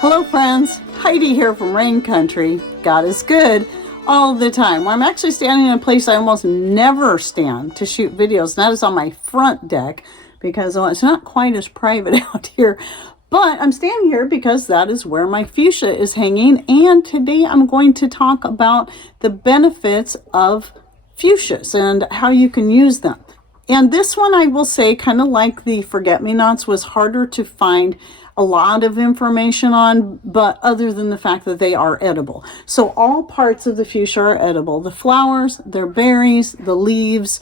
Hello friends, Heidi here from Rain Country. God is good all the time. I'm actually standing in a place I almost never stand to shoot videos, and that is on my front deck because it's not quite as private out here. But I'm standing here because that is where my fuchsia is hanging, and today I'm going to talk about the benefits of fuchsias and how you can use them. And this one, I will say, kind of like the forget-me-nots, was harder to find a lot of information on, but other than the fact that they are edible. So all parts of the fuchsia are edible. The flowers, their berries, the leaves,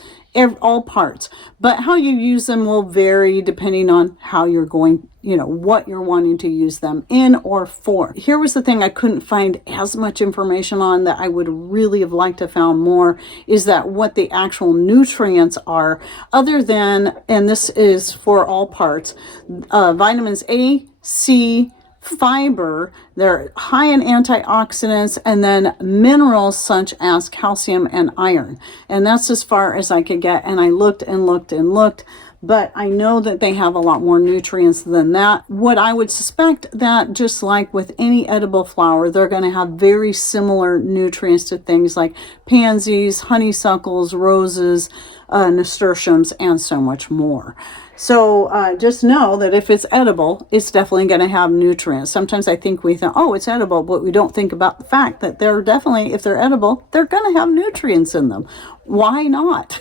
all parts. But how you use them will vary depending on how you're going, what you're wanting to use them in or for. Here was the thing I couldn't find as much information on that I would really have liked to found more, is that what the actual nutrients are, other than, and this is for all parts, vitamins A, C, fiber, they're high in antioxidants, and then minerals such as calcium and iron. And that's as far as I could get. And I looked and looked and looked, but I know that they have a lot more nutrients than that. What I would suspect that, just like with any edible flower, they're going to have very similar nutrients to things like pansies, honeysuckles, roses, nasturtiums, and so much more. So just know that if it's edible, it's definitely going to have nutrients. Sometimes I think we think, oh, it's edible, but we don't think about the fact that they're definitely, if they're edible, they're going to have nutrients in them. Why not?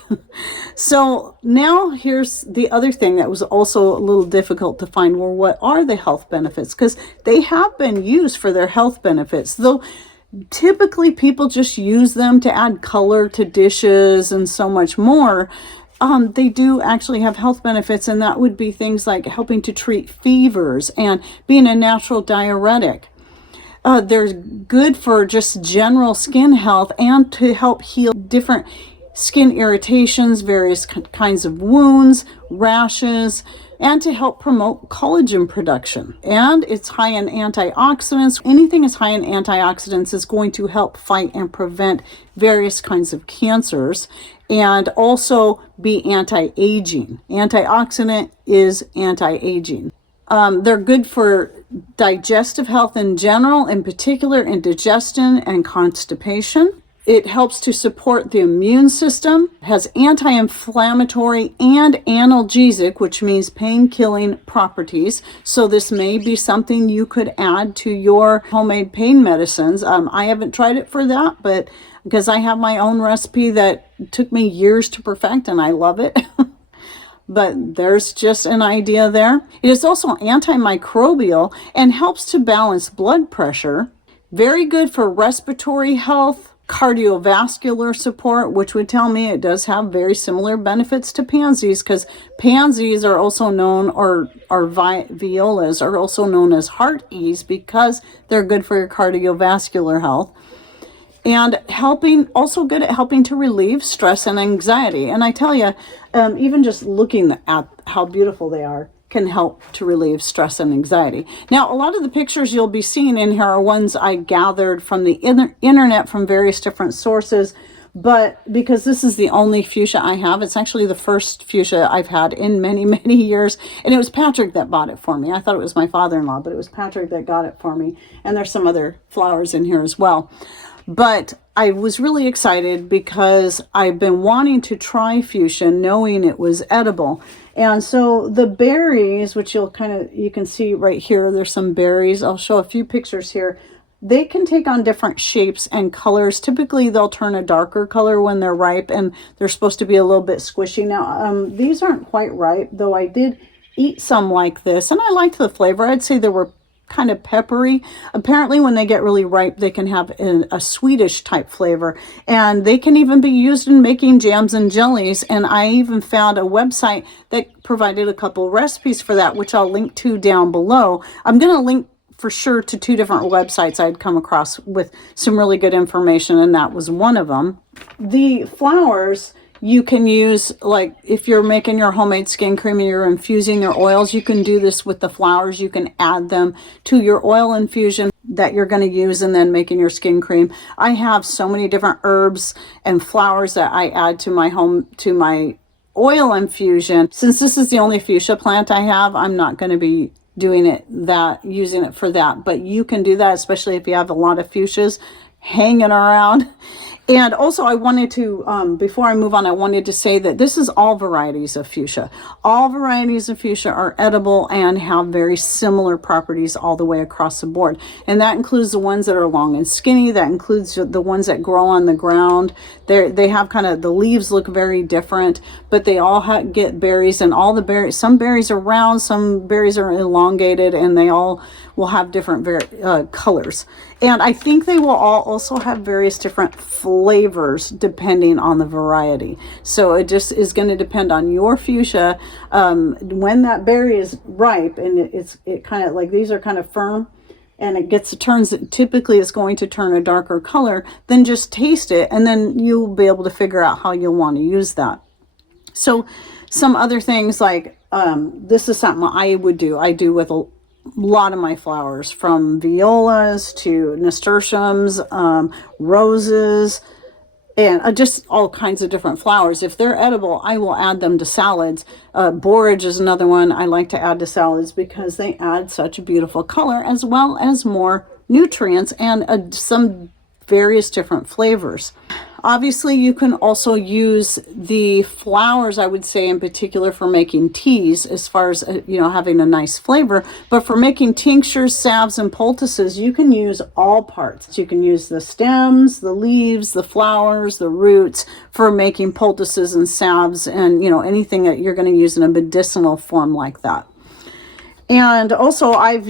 So now here's the other thing that was also a little difficult to find, were what are the health benefits? Because they have been used for their health benefits, though typically people just use them to add color to dishes and so much more. They do actually have health benefits, and that would be things like helping to treat fevers and being a natural diuretic. They're good for just general skin health and to help heal different skin irritations, various kinds of wounds, rashes, and to help promote collagen production. And it's high in antioxidants. Anything that's high in antioxidants is going to help fight and prevent various kinds of cancers, and also be anti-aging. Antioxidant is anti-aging. They're good for digestive health in general, in particular indigestion and constipation. It helps to support the immune system, has anti-inflammatory and analgesic, which means pain-killing properties. So this may be something you could add to your homemade pain medicines. I haven't tried it for that, but because I have my own recipe that took me years to perfect, and I love it. But there's just an idea there. It is also antimicrobial and helps to balance blood pressure. Very good for respiratory health, cardiovascular support, which would tell me it does have very similar benefits to pansies, because pansies are also known, or violas are also known as heart ease, because they're good for your cardiovascular health. And also good at helping to relieve stress and anxiety. And I tell you, even just looking at how beautiful they are can help to relieve stress and anxiety. Now, a lot of the pictures you'll be seeing in here are ones I gathered from the internet from various different sources. But because this is the only fuchsia I have, it's actually the first fuchsia I've had in many, many years. And it was Patrick that bought it for me. I thought it was my father-in-law, but it was Patrick that got it for me. And there's some other flowers in here as well. But I was really excited because I've been wanting to try fuchsia, knowing it was edible. And so the berries, which you can see right here, there's some berries. I'll show a few pictures here. They can take on different shapes and colors. Typically, they'll turn a darker color when they're ripe, and they're supposed to be a little bit squishy. Now, these aren't quite ripe, though I did eat some like this, and I liked the flavor. I'd say they were kind of peppery. Apparently, when they get really ripe, they can have a sweetish type flavor, and they can even be used in making jams and jellies. And I even found a website that provided a couple recipes for that, which I'll link to down below. I'm going to link for sure to 2 different websites I'd come across with some really good information, and that was one of them. The flowers you can use, like if you're making your homemade skin cream and you're infusing your oils, you can do this with the flowers. You can add them to your oil infusion that you're going to use and then making your skin cream. I have so many different herbs and flowers that I add to my oil infusion. Since this is the only fuchsia plant I have, I'm not going to be using it for that. But you can do that, especially if you have a lot of fuchsias hanging around. And also I wanted to, before I move on, I wanted to say that this is all varieties of fuchsia. All varieties of fuchsia are edible and have very similar properties all the way across the board. And that includes the ones that are long and skinny. That includes the ones that grow on the ground. They have kind of, the leaves look very different, but they all get berries, and all the berries, some berries are round, some berries are elongated, and they all will have different colors. And I think they will all also have various different flavors depending on the variety. So it just is going to depend on your fuchsia. When that berry is ripe, and it kind of like, these are kind of firm, and typically it's going to turn a darker color, then just taste it, and then you'll be able to figure out how you'll want to use that. So some other things like, this is something I would do. I do with a lot of my flowers, from violas to nasturtiums, roses, and just all kinds of different flowers. If they're edible, I will add them to salads. Borage is another one I like to add to salads because they add such a beautiful color, as well as more nutrients and some various different flavors. Obviously, you can also use the flowers, I would say, in particular for making teas, as far as, having a nice flavor. But for making tinctures, salves, and poultices, you can use all parts. You can use the stems, the leaves, the flowers, the roots for making poultices and salves, and, anything that you're going to use in a medicinal form like that. And also I've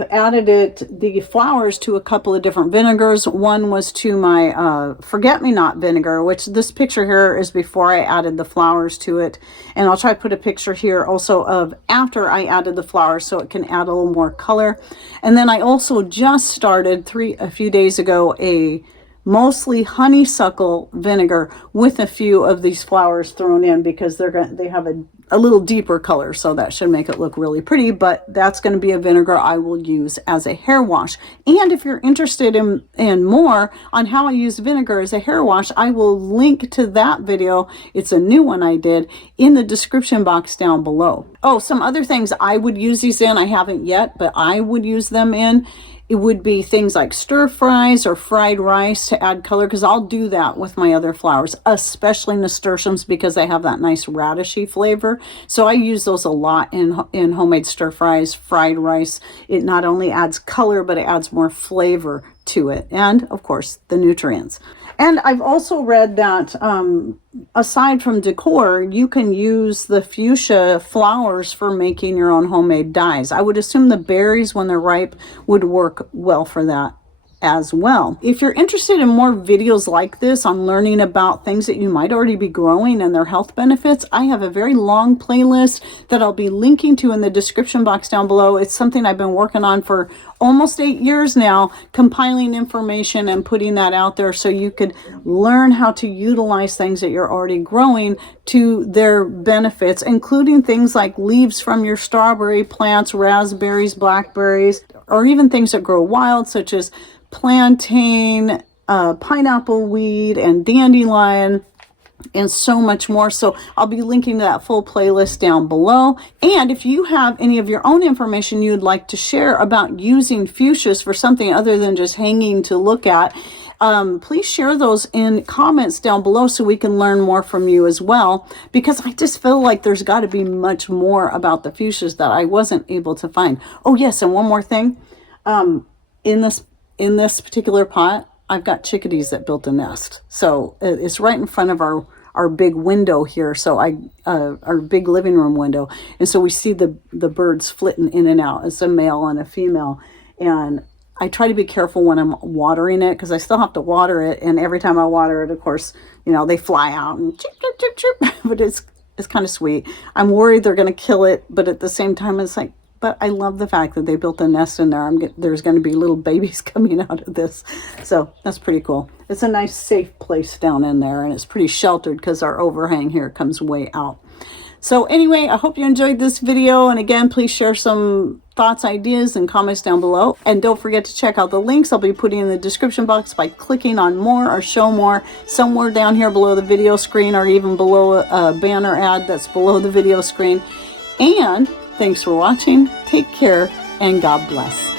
added the flowers to a couple of different vinegars. One was to my forget-me-not vinegar, which this picture here is before I added the flowers to it. And I'll try to put a picture here also of after I added the flowers, so it can add a little more color. And then I also just started a few days ago a mostly honeysuckle vinegar with a few of these flowers thrown in, because they have a little deeper color, so that should make it look really pretty. But that's going to be a vinegar I will use as a hair wash. And if you're interested in more on how I use vinegar as a hair wash, I will link to that video. It's a new one I did in the description box down below. Oh, some other things I would use these in, I haven't yet, but I would use them in. It would be things like stir fries or fried rice to add color, because I'll do that with my other flowers, especially nasturtiums, because they have that nice radishy flavor. So I use those a lot in homemade stir fries, fried rice. It not only adds color, but it adds more flavor to it, and of course the nutrients. And I've also read that aside from decor, you can use the fuchsia flowers for making your own homemade dyes. I would assume the berries, when they're ripe, would work well for that as well. If you're interested in more videos like this on learning about things that you might already be growing and their health benefits, I have a very long playlist that I'll be linking to in the description box down below. It's something I've been working on for almost 8 years now, compiling information and putting that out there so you could learn how to utilize things that you're already growing to their benefits, including things like leaves from your strawberry plants, raspberries, blackberries, or even things that grow wild, such as plantain, pineapple weed, and dandelion, and so much more. So I'll be linking to that full playlist down below. And if you have any of your own information you'd like to share about using fuchsias for something other than just hanging to look at, please share those in comments down below so we can learn more from you as well, because I just feel like there's got to be much more about the fuchsias that I wasn't able to find. Oh yes, and one more thing. In this particular pot, I've got chickadees that built a nest. So it's right in front of our big window here. So our big living room window. And so we see the birds flitting in and out. It's a male and a female. And I try to be careful when I'm watering it, because I still have to water it. And every time I water it, of course, they fly out and chirp, chirp, chirp, chirp. But it's kind of sweet. I'm worried they're going to kill it. But at the same time, it's like, but I love the fact that they built a nest in there. There's going to be little babies coming out of this. So that's pretty cool. It's a nice safe place down in there, and it's pretty sheltered because our overhang here comes way out. So anyway, I hope you enjoyed this video. And again, please share some thoughts, ideas, and comments down below. And don't forget to check out the links I'll be putting in the description box by clicking on more or show more somewhere down here below the video screen, or even below a banner ad that's below the video screen. And Thanks for watching. Take care and God bless.